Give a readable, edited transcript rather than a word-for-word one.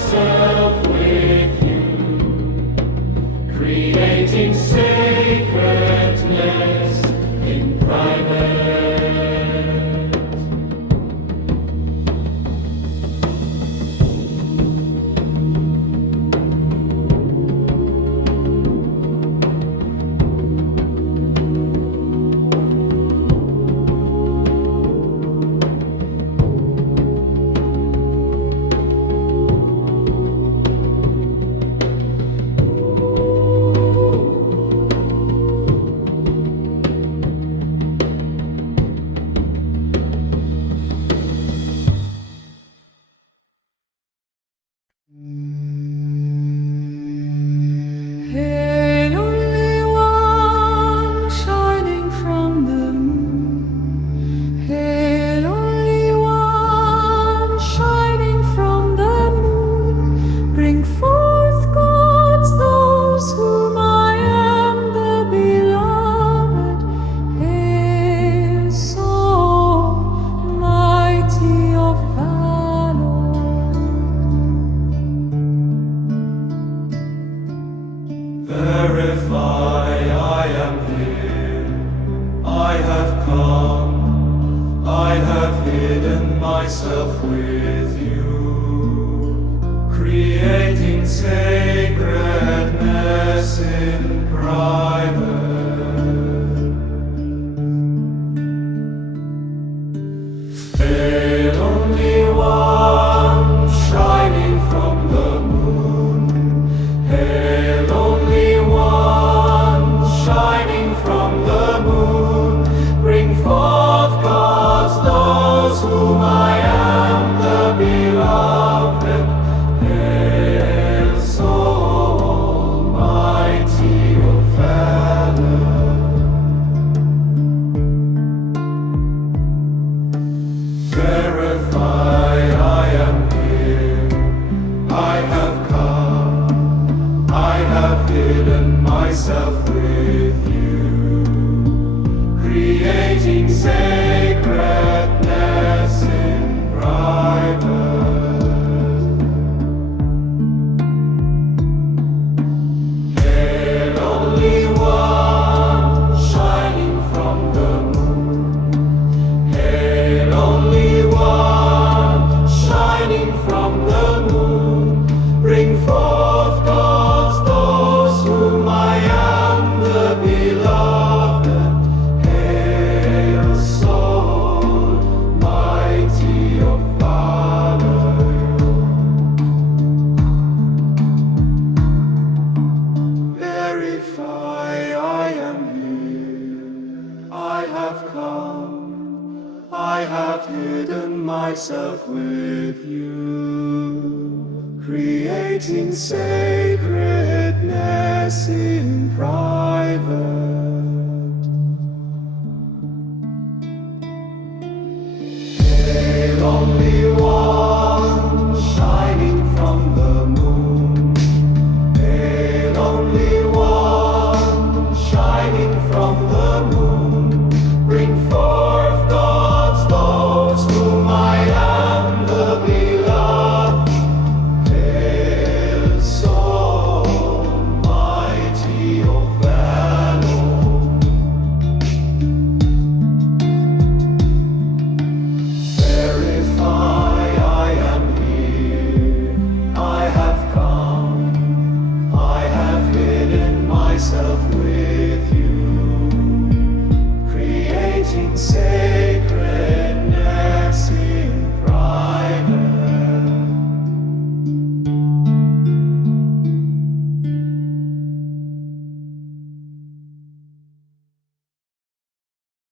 myself with you, creating sacredness in private. Hail, only one shining from the moon. Hail, only one shining from the moon. Bring forth, gods, those whom I am, the beloved. Hail, so mighty of valor. Verify I am here, I have come, I have hidden myself with you, creating sacredness in private. Hail, only one shining from the moon. Hail, only one shining from the moon. Bring forth, gods, those whom I am, the beloved. Hail, so almighty of valor. Verify I am here, I have come, I have hidden myself with you, creating sacredness in private. Hail, only one shining from the moon. Hail, only one shining from the moon. Bring forth, gods, those whom I am, the beloved. Hail, soul, mighty of valor. Verify I am here, I have come, I have hidden myself with you, creating sacredness in private.